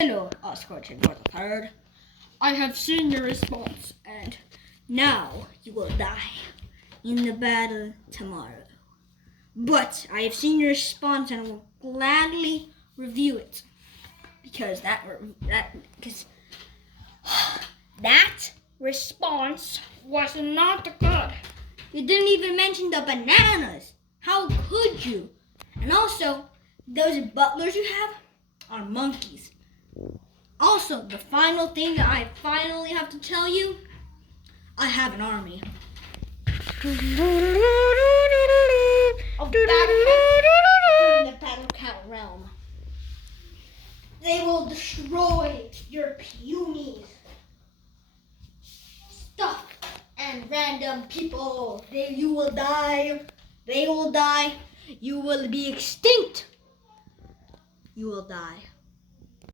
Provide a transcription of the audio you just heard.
Hello, Oscorchin for the third. I have seen your response, and now you will die in the battle tomorrow. But I have seen your response and will gladly review it because that response was not good. You didn't even mention the bananas. How could you? And also, those butlers you have are monkeys. Also, the final thing that I finally have to tell you, I have an army of the Battle Cat realm. They will destroy your puny stuff and random people. You will die. They will die. You will be extinct. You will die.